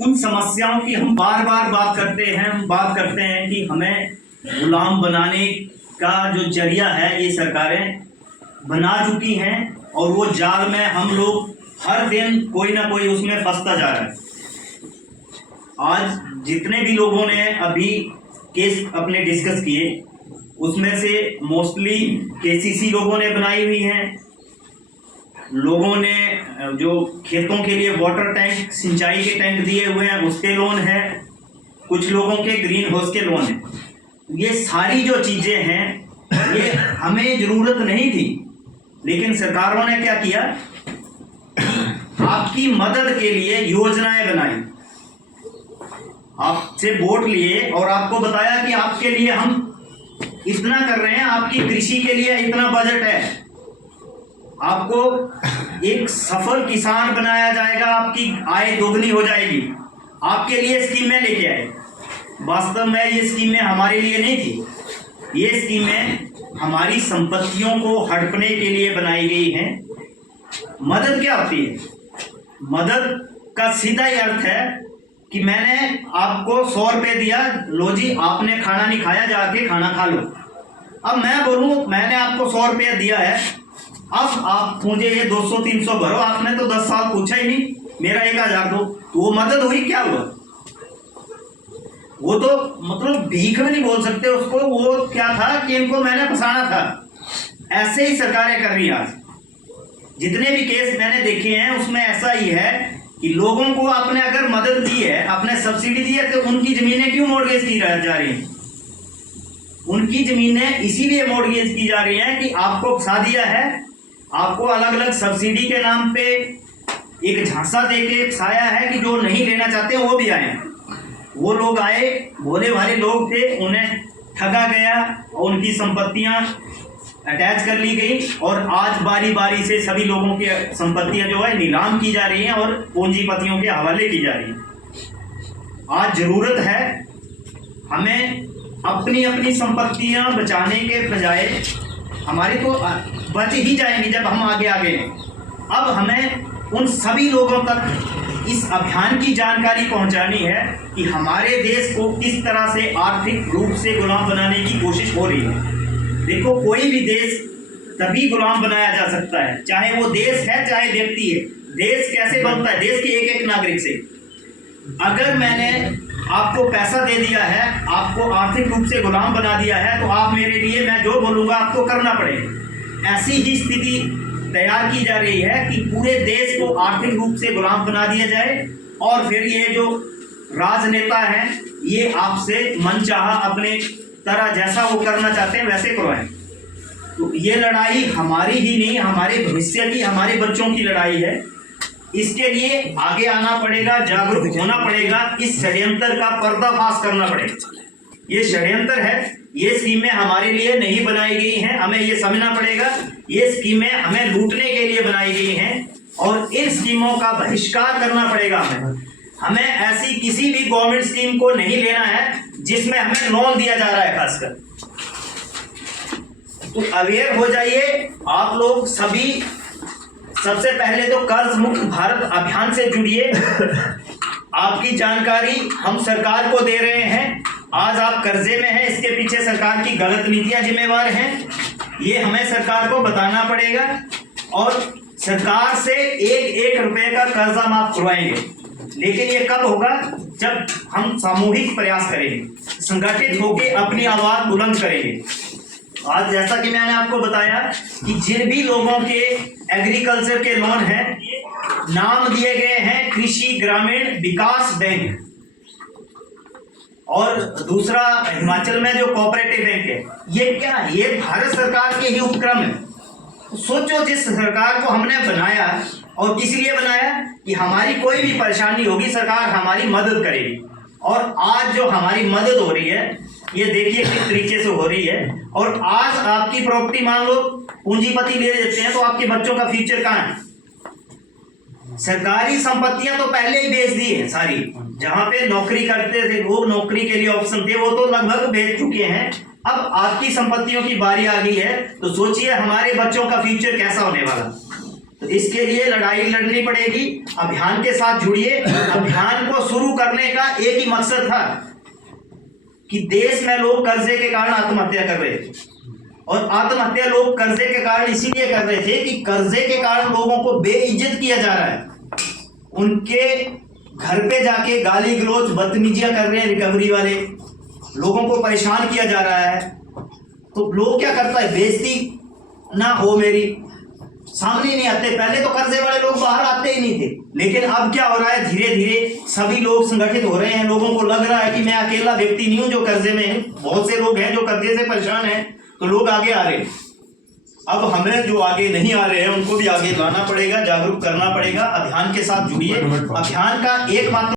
उन समस्याओं की हम बार बार बात करते हैं। हम बात करते हैं कि हमें गुलाम बनाने का जो जरिया है ये सरकारें बना चुकी हैं, और वो जाल में हम लोग हर दिन कोई ना कोई उसमें फंसता जा रहा है। आज जितने भी लोगों ने अभी केस अपने डिस्कस किए, उसमें से मोस्टली केसीसी लोगों ने बनाई हुई हैं। लोगों ने जो खेतों के लिए वाटर टैंक, सिंचाई के टैंक दिए हुए हैं, उसके लोन है। कुछ लोगों के ग्रीन हाउस के लोन है। ये सारी जो चीज़ें हैं ये हमें ज़रूरत नहीं थी, लेकिन सरकारों ने क्या किया कि आपकी मदद के लिए योजनाएं बनाई, आपसे वोट लिए और आपको बताया कि आपके लिए हम इतना कर रहे हैं, आपकी कृषि के लिए इतना बजट है, आपको एक सफल किसान बनाया जाएगा, आपकी आय दोगुनी हो जाएगी, आपके लिए स्कीमें लेके आए। वास्तव में ये स्कीमें हमारे लिए नहीं थी, ये स्कीमें हमारी संपत्तियों को हड़पने के लिए बनाई गई हैं। मदद क्या होती है? मदद का सीधा ही अर्थ है कि मैंने आपको 100 रुपये दिया, लो जी आपने खाना नहीं खाया, जाके खाना खा लो। अब मैं बोलूँ मैंने आपको 100 रुपया दिया है, अब आप मुझे ये 200-300 भरो, आपने तो 10 साल पूछा ही नहीं, मेरा 1000 दो, तो वो मदद हुई? क्या हुआ? वो तो मतलब भीख में नहीं बोल सकते उसको, वो क्या था कि इनको मैंने फंसाना था। ऐसे ही सरकारें कर रही हैं। आज जितने भी केस मैंने देखे हैं उसमें ऐसा ही है कि लोगों को आपने अगर मदद दी है, आपने सब्सिडी दी है, तो उनकी जमीनें क्यों मॉर्गेज की जा रही हैं? उनकी जमीनें इसीलिए मॉर्गेज की जा रही हैं कि आपको फंसा दिया है, आपको अलग अलग सब्सिडी के नाम पे एक झांसा देके फंसाया है कि जो नहीं लेना चाहते वो भी आए। वो लोग आए, भोले भाले लोग थे, उन्हें ठगा गया और उनकी संपत्तियां अटैच कर ली गई, और आज बारी बारी से सभी लोगों की संपत्तियां जो है नीलाम की जा रही हैं और पूंजीपतियों के हवाले की जा रही हैं। आज जरूरत है हमें अपनी अपनी संपत्तियां बचाने के बजाय, हमारी तो बच ही जाएंगी जब हम आगे आगे हैं। अब हमें उन सभी लोगों तक इस अभियान की जानकारी पहुंचानी है कि हमारे देश को किस तरह से आर्थिक रूप से गुलाम बनाने की कोशिश हो रही है। देखो, कोई भी देश तभी गुलाम बनाया जा सकता है, चाहे वो देश है चाहे व्यक्ति है। देश कैसे बनता है? देश के एक एक नागरिक से। अगर मैंने आपको पैसा दे दिया है, आपको आर्थिक रूप से गुलाम बना दिया है, तो आप मेरे लिए, मैं जो बोलूँगा आपको करना पड़ेगा। ऐसी ही स्थिति तैयार की जा रही है कि पूरे देश को आर्थिक रूप से गुलाम बना दिया जाए, और फिर ये जो राजनेता हैं ये आपसे मनचाहा अपने तरह जैसा वो करना चाहते हैं वैसे करवाएं। तो ये लड़ाई हमारी ही नहीं, हमारे भविष्य की, हमारे बच्चों की लड़ाई है। इसके लिए आगे आना पड़ेगा, जागरूक होना पड़ेगा, इस षड्यंत्र का पर्दाफाश करना पड़ेगा। ये षड्यंत्र है, ये स्कीमें हमारे लिए नहीं बनाई गई हैं, हमें ये समझना पड़ेगा। ये स्कीमें हमें लूटने के लिए बनाई गई हैं, और इन स्कीमों का बहिष्कार करना पड़ेगा। हमें ऐसी किसी भी गवर्नमेंट स्कीम को नहीं लेना है जिसमें हमें लोन दिया जा रहा है। खासकर तो अवेयर हो जाइए आप लोग सभी। सबसे पहले तो कर्ज मुक्त भारत अभियान से जुड़िए। आपकी जानकारी हम सरकार को दे रहे हैं। आज आप कर्जे में हैं, इसके पीछे सरकार की गलत नीतियां जिम्मेवार हैं, ये हमें सरकार को बताना पड़ेगा। और सरकार से 1-1 रुपए का कर्जा माफ करवाएंगे, लेकिन ये कब होगा? जब हम सामूहिक प्रयास करेंगे, संगठित होकर अपनी आवाज बुलंद करेंगे। आज जैसा कि मैंने आपको बताया कि जिन भी लोगों के एग्रीकल्चर के लोन हैं, नाम दिए गए हैं कृषि ग्रामीण विकास बैंक, और दूसरा हिमाचल में जो कोऑपरेटिव बैंक है। ये क्या है? ये भारत सरकार के ही उपक्रम है। सोचो, जिस सरकार को हमने बनाया और किस लिए बनाया कि हमारी कोई भी परेशानी होगी सरकार हमारी मदद करेगी। और आज जो हमारी मदद हो रही है ये देखिए किस तरीके से हो रही है। और आज आपकी प्रॉपर्टी मान लो पूंजीपति ले लेते हैं, तो आपके बच्चों का फ्यूचर कहाँ है? सरकारी संपत्तियां तो पहले ही बेच दी है सारी। जहां पे नौकरी करते थे वो नौकरी के लिए ऑप्शन थे, वो तो लगभग बेच चुके हैं। अब आपकी संपत्तियों की बारी आ गई है, तो सोचिए हमारे बच्चों का फ्यूचर कैसा होने वाला। तो इसके लिए लड़ाई लड़नी पड़ेगी। अभियान के साथ जुड़िए, अभियान को शुरू का एक ही मकसद था कि देश में लोग कर्जे के कारण आत्महत्या कर रहे थे, और आत्महत्या लोग कर्जे के कारण इसीलिए कर रहे थे कि कर्जे के कारण लोगों को बेइज्जत किया जा रहा है, उनके घर पे जाके गाली गलौज बदतमीजियां कर रहे हैं, रिकवरी वाले लोगों को परेशान किया जा रहा है। तो लोग क्या करता है, बेइज्जती ना हो मेरी, सामने नहीं आते। पहले तो कर्जे वाले लोग बाहर आते ही नहीं थे, लेकिन अब क्या हो रहा है, धीरे धीरे सभी लोग संगठित हो रहे हैं। लोगों को लग रहा है कि मैं अकेला व्यक्ति नहीं हूं जो कर्जे में है, बहुत से लोग हैं जो कर्जे से परेशान हैं, तो लोग आगे आ रहे हैं। अब हमें जो आगे नहीं आ रहे हैं उनको भी आगे लाना पड़ेगा, जागरूक करना पड़ेगा। अभियान के साथ जुड़िए। अभियान का एकमात्र